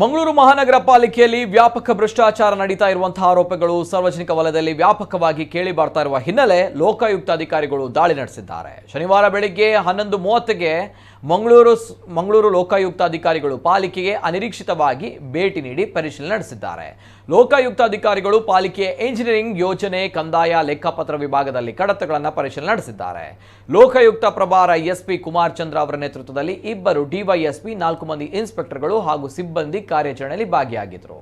ಮಂಗಳೂರು ಮಹಾನಗರ ಪಾಲಿಕೆಯಲ್ಲಿ ವ್ಯಾಪಕ ಭ್ರಷ್ಟಾಚಾರ ನಡೀತಾ ಇರುವಂತಹ ಆರೋಪಗಳು ಸಾರ್ವಜನಿಕ ವಲಯದಲ್ಲಿ ವ್ಯಾಪಕವಾಗಿ ಕೇಳಿ ಬರ್ತಾ ಇರುವ ಹಿನ್ನೆಲೆ ಲೋಕಾಯುಕ್ತ ಅಧಿಕಾರಿಗಳು ದಾಳಿ ನಡೆಸಿದ್ದಾರೆ. ಶನಿವಾರ ಬೆಳಗ್ಗೆ 11:30ಗೆ ಮಂಗಳೂರು ಲೋಕಾಯುಕ್ತ ಅಧಿಕಾರಿಗಳು ಪಾಲಿಕೆಗೆ ಅನಿರೀಕ್ಷಿತವಾಗಿ ಭೇಟಿ ನೀಡಿ ಪರಿಶೀಲನೆ ನಡೆಸಿದ್ದಾರೆ. ಲೋಕಾಯುಕ್ತ ಅಧಿಕಾರಿಗಳು ಪಾಲಿಕೆಯ ಎಂಜಿನಿಯರಿಂಗ್ ಯೋಜನೆ ಕಂದಾಯ ಲೆಕ್ಕಪತ್ರ ವಿಭಾಗದಲ್ಲಿ ಕಡತಗಳನ್ನು ಪರಿಶೀಲನೆ ನಡೆಸಿದ್ದಾರೆ. ಲೋಕಾಯುಕ್ತ ಪ್ರಭಾರ ಎಸ್ಪಿ ಕುಮಾರ್ ಚಂದ್ರ ಅವರ ನೇತೃತ್ವದಲ್ಲಿ 2 ಡಿವೈಎಸ್ಪಿ 4 ಮಂದಿ ಇನ್ಸ್ಪೆಕ್ಟರ್ಗಳು ಹಾಗೂ ಸಿಬ್ಬಂದಿ ಕಾರ್ಯಾಚರಣೆಯಲ್ಲಿ ಭಾಗಿಯಾಗಿದ್ದರು.